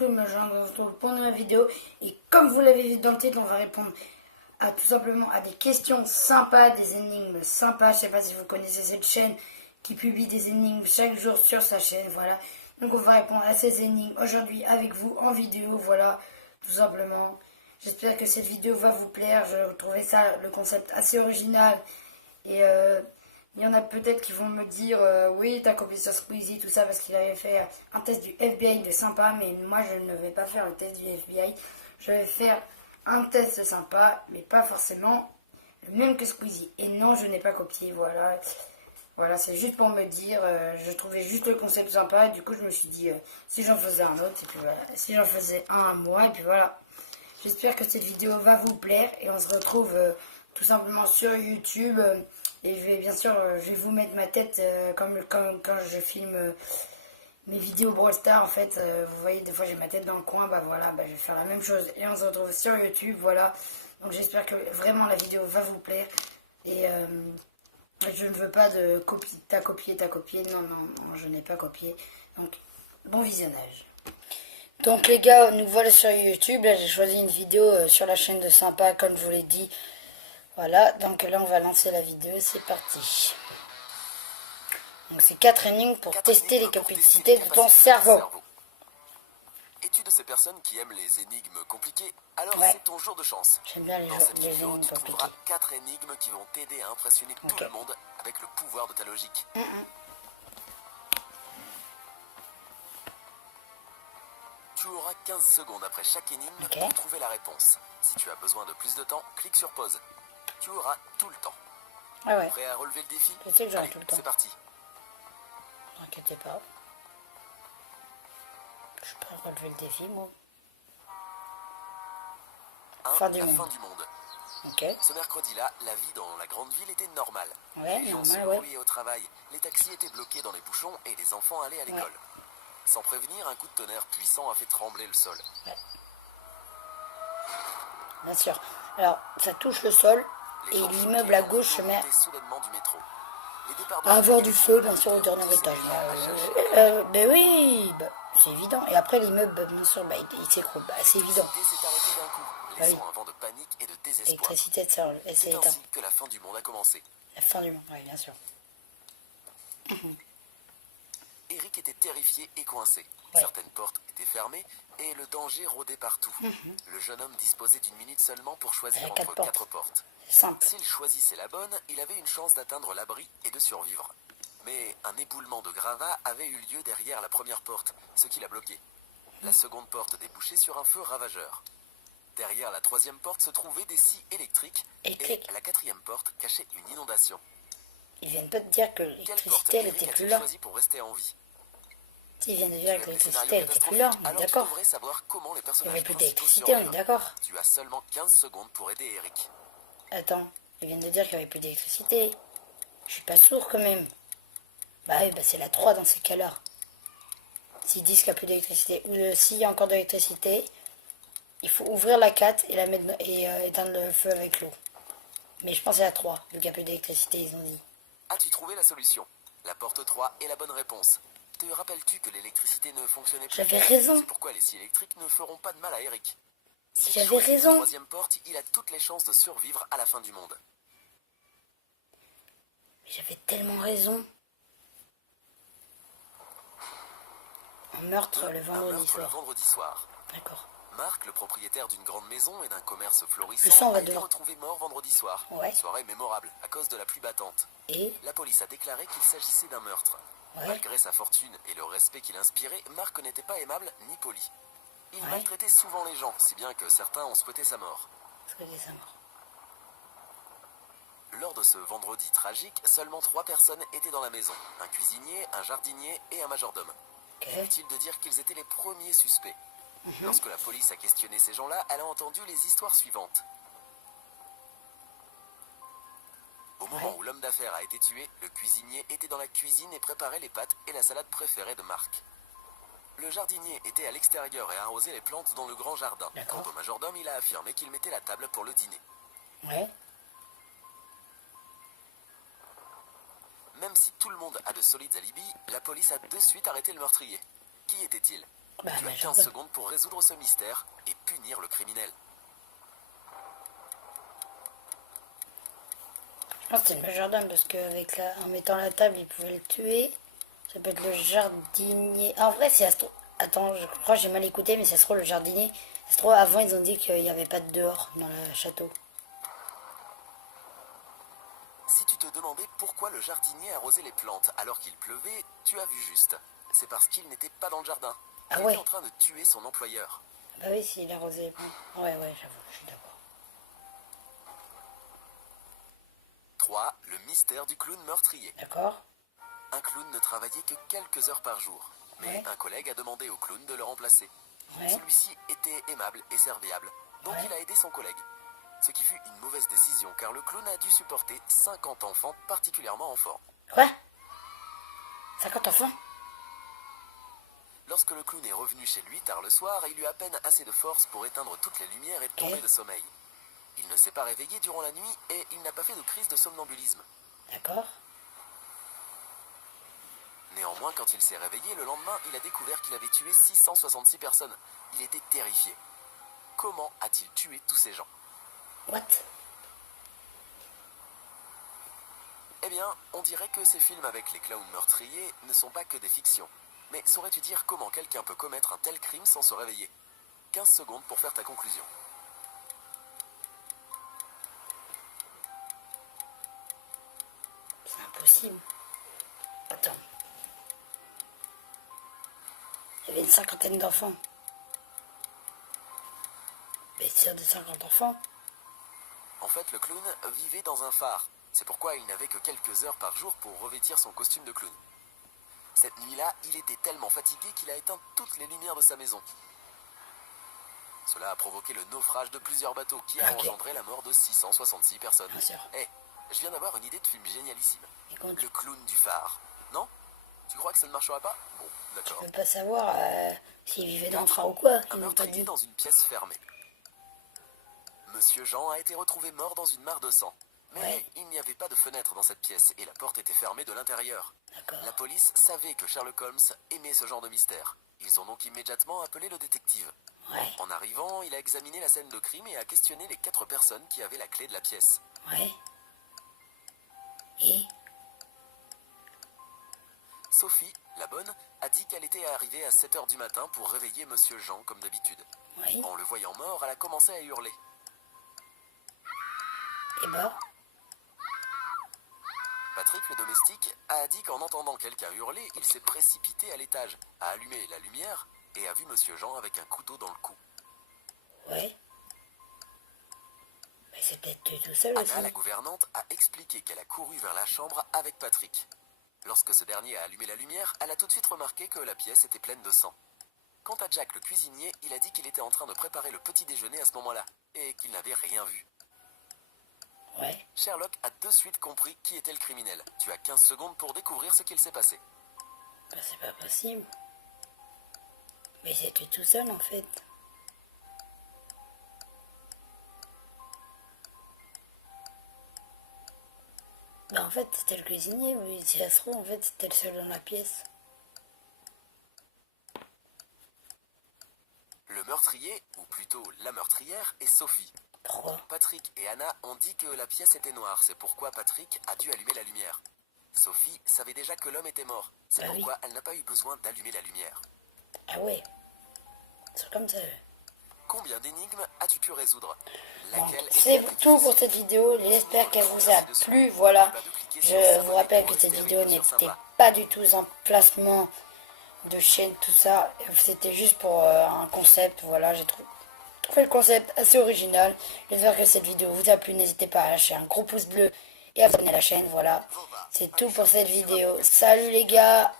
Claude Major, on se retrouve pour une nouvelle vidéo. Et comme vous l'avez vu dans le titre, on va répondre à tout simplement à des questions sympas, des énigmes sympas. Je sais pas si vous connaissez cette chaîne qui publie des énigmes chaque jour sur sa chaîne, voilà. Donc on va répondre à ces énigmes aujourd'hui avec vous en vidéo, voilà, tout simplement. J'espère que cette vidéo va vous plaire. Je trouvais ça, le concept assez original. Et il y en a peut-être qui vont me dire oui, t'as copié sur Squeezie, tout ça, parce qu'il avait fait un test du FBI de sympa, mais moi je ne vais pas faire le test du FBI. Je vais faire un test sympa, mais pas forcément le même que Squeezie. Et non, je n'ai pas copié, voilà. Voilà, c'est juste pour me dire, je trouvais juste le concept sympa, et du coup je me suis dit, si j'en faisais un autre, et puis voilà, si j'en faisais un à moi, et puis voilà. J'espère que cette vidéo va vous plaire, et on se retrouve tout simplement sur YouTube. Et je vais bien sûr, je vais vous mettre ma tête comme quand je filme mes vidéos Brawl Stars. En fait, vous voyez, des fois j'ai ma tête dans le coin, bah voilà, bah, je vais faire la même chose. Et on se retrouve sur YouTube, voilà. Donc j'espère que vraiment la vidéo va vous plaire. Et je ne veux pas de copie, t'as copié. Non, non, non, je n'ai pas copié. Donc, bon visionnage. Donc les gars, nous voilà sur YouTube. Là j'ai choisi une vidéo sur la chaîne de Sympa, comme je vous l'ai dit. Voilà, donc là on va lancer la vidéo, c'est parti. Donc c'est 4 énigmes pour tester les capacités de ton cerveau. Es-tu de ces personnes qui aiment les énigmes compliquées? Alors Ouais. c'est ton jour de chance. J'aime bien Dans cette vidéo, énigmes tu compliquées. trouveras 4 énigmes qui vont t'aider à impressionner tout le monde avec le pouvoir de ta logique. Tu auras 15 secondes après chaque énigme pour trouver la réponse. Si tu as besoin de plus de temps, clique sur pause. Tu auras tout le temps. Ah ouais. Prêt à relever le défi? Je sais que j'aurai Allez, tout le temps. c'est parti. Ne inquiétez pas. Je suis prêt à relever le défi, moi. 1. Fin du La monde. fin du monde. Ok. Ce mercredi-là, la vie dans la grande ville était normale. Ouais, Les gens se normal, ouais. grouillaient au travail, les taxis étaient bloqués dans les bouchons et les enfants allaient à l'école. Sans prévenir, un coup de tonnerre puissant a fait trembler le sol. Ouais. Bien sûr. Alors, ça touche le sol et l'immeuble à gauche se met soudainement du métro. à avoir du feu, bien sûr, au dernier étage. Ben oui, bah, c'est évident. Et après, l'immeuble, bien sûr, bah, il s'écroule. Bah, c'est évident. L'électricité s'est arrêtée d'un coup, laissant un vent de panique et de désespoir. L'électricité, elle s'est C'est éteinte. ainsi que la fin du monde a commencé. La fin du monde, oui, bien sûr. Eric était terrifié et coincé. Certaines portes étaient fermées et le danger rôdait partout. Le jeune homme disposait d'une minute seulement pour choisir entre 4 portes. Simple. S'il choisissait la bonne, il avait une chance d'atteindre l'abri et de survivre. Mais un éboulement de gravats avait eu lieu derrière la première porte, ce qui l'a bloqué. La seconde porte débouchait sur un feu ravageur. Derrière la troisième porte se trouvaient des scies électriques et la quatrième porte cachait une inondation. Ils viennent pas te dire que l'électricité, elle était plus là. Choisi pour rester en vie? Ils viennent de dire que l'électricité, elle était plus là, on est d'accord. Il n'y avait plus d'électricité, on est d'accord. Tu as seulement 15 secondes pour aider Eric. Attends, ils viennent de dire qu'il n'y avait plus d'électricité. Je suis pas sourd quand même. Bah oui, bah c'est la 3 dans ces cas-là. S'ils disent qu'il n'y a plus d'électricité, ou s'il y a encore de l'électricité, il faut ouvrir la 4 et la mettre et éteindre le feu avec l'eau. Mais je pense que c'est la 3, vu qu'il n'y a plus d'électricité, ils ont dit. As-tu trouvé la solution? La porte 3 est la bonne réponse. Te rappelles-tu que l'électricité ne fonctionnait plus? J'avais raison. C'est pourquoi les scies électriques ne feront pas de mal à Eric. Si j'avais raison. La troisième porte, il a toutes les chances de survivre à la fin du monde. Mais j'avais tellement raison. Un meurtre le vendredi soir. D'accord. Marc, le propriétaire d'une grande maison et d'un commerce florissant, a été retrouvé mort vendredi soir. Ouais. Une soirée mémorable à cause de la pluie battante. Et la police a déclaré qu'il s'agissait d'un meurtre. Malgré sa fortune et le respect qu'il inspirait, Marc n'était pas aimable ni poli. Il maltraitait souvent les gens, si bien que certains ont souhaité sa mort. Lors de ce vendredi tragique, seulement 3 personnes étaient dans la maison. Un cuisinier, un jardinier et un majordome. Inutile de dire qu'ils étaient les premiers suspects. Lorsque la police a questionné ces gens-là, elle a entendu les histoires suivantes. Au moment où l'homme d'affaires a été tué, le cuisinier était dans la cuisine et préparait les pâtes et la salade préférée de Marc. Le jardinier était à l'extérieur et arrosait les plantes dans le grand jardin. Quant au majordome, il a affirmé qu'il mettait la table pour le dîner. Même si tout le monde a de solides alibis, la police a de suite arrêté le meurtrier. Qui était-il? Bah, Tu as 15 secondes pour résoudre ce mystère et punir le criminel. Je pense que c'est le majordome parce qu'avec en mettant la table, il pouvait le tuer. Ça peut être le jardinier. Ah, en vrai, c'est Astro. Attends, je crois que j'ai mal écouté, mais c'est trop le jardinier. C'est trop. Avant, ils ont dit qu'il n'y avait pas de dehors dans le château. Si tu te demandais pourquoi le jardinier arrosait les plantes alors qu'il pleuvait, tu as vu juste. C'est parce qu'il n'était pas dans le jardin. Ah Il ouais. était en train de tuer son employeur. Bah oui, s'il arrosait les plantes. Ouais, j'avoue, je suis d'accord. 3. Le mystère du clown meurtrier. D'accord. Un clown ne travaillait que quelques heures par jour. Mais Ouais. un collègue a demandé au clown de le remplacer. Ouais. Celui-ci était aimable et serviable, donc Ouais. il a aidé son collègue. Ce qui fut une mauvaise décision car le clown a dû supporter 50 enfants particulièrement en forme. Quoi 50 enfants? Lorsque le clown est revenu chez lui tard le soir, il eut à peine assez de force pour éteindre toutes les lumières et tomber de sommeil. Il ne s'est pas réveillé durant la nuit et il n'a pas fait de crise de somnambulisme. D'accord. Néanmoins, quand il s'est réveillé le lendemain, il a découvert qu'il avait tué 666 personnes. Il était terrifié. Comment a-t-il tué tous ces gens? What? Eh bien, on dirait que ces films avec les clowns meurtriers ne sont pas que des fictions. Mais saurais-tu dire comment quelqu'un peut commettre un tel crime sans se réveiller? 15 secondes pour faire ta conclusion. C'est impossible. Attends. Il y avait une cinquantaine d'enfants. Mais sûr de 50 enfants? En fait, le clown vivait dans un phare. C'est pourquoi il n'avait que quelques heures par jour pour revêtir son costume de clown. Cette nuit-là, il était tellement fatigué qu'il a éteint toutes les lumières de sa maison. Cela a provoqué le naufrage de plusieurs bateaux qui a engendré la mort de 666 personnes. Bien sûr. Je viens d'avoir une idée de film génialissime. Et quand Le clown du phare. Non? Tu crois que ça ne marchera pas? Bon, tu d'accord. peux pas savoir s'ils vivaient dans le phare ou quoi. Un Ils n'ont pas meurtrier dit. dans une pièce fermée. Monsieur Jean a été retrouvé mort dans une mare de sang. Mais il n'y avait pas de fenêtre dans cette pièce et la porte était fermée de l'intérieur. D'accord. La police savait que Sherlock Holmes aimait ce genre de mystère. Ils ont donc immédiatement appelé le détective. Ouais. En arrivant, il a examiné la scène de crime et a questionné les 4 personnes qui avaient la clé de la pièce. Ouais. Et Sophie, la bonne, a dit qu'elle était arrivée à 7 h du matin pour réveiller Monsieur Jean comme d'habitude. oui. En le voyant mort, elle a commencé à hurler. Et bah. Patrick, le domestique, a dit qu'en entendant quelqu'un hurler, il s'est précipité à l'étage, a allumé la lumière et a vu Monsieur Jean avec un couteau dans le cou. Ouais. Mais c'est peut-être tout seul aussi. Anna, la gouvernante, a expliqué qu'elle a couru vers la chambre avec Patrick. Lorsque ce dernier a allumé la lumière, elle a tout de suite remarqué que la pièce était pleine de sang. Quant à Jack, le cuisinier, il a dit qu'il était en train de préparer le petit déjeuner à ce moment-là et qu'il n'avait rien vu. Ouais. Sherlock a de suite compris qui était le criminel. Tu as 15 secondes pour découvrir ce qu'il s'est passé. Bah c'est pas possible. Mais c'était tout seul en fait. Bah en fait c'était le cuisinier, mais si ça se trouve en fait c'était le seul dans la pièce. Le meurtrier, ou plutôt la meurtrière, est Sophie. Pourquoi? Patrick et Anna ont dit que la pièce était noire, c'est pourquoi Patrick a dû allumer la lumière. Sophie savait déjà que l'homme était mort, c'est Bah pourquoi elle n'a pas eu besoin d'allumer la lumière. Ah ouais. C'est comme ça. Combien d'énigmes as-tu pu résoudre? Bon, Laquelle c'est était la plus tout pour difficile? cette vidéo. J'espère qu'elle vous a plu. Voilà. Je vous rappelle que cette vidéo n'était pas du tout un placement de chaîne, tout ça. C'était juste pour un concept. Voilà, j'ai trouvé le concept assez original. J'espère que cette vidéo vous a plu. N'hésitez pas à lâcher un gros pouce bleu et à vous abonner à la chaîne. Voilà. C'est tout pour cette vidéo. Salut les gars.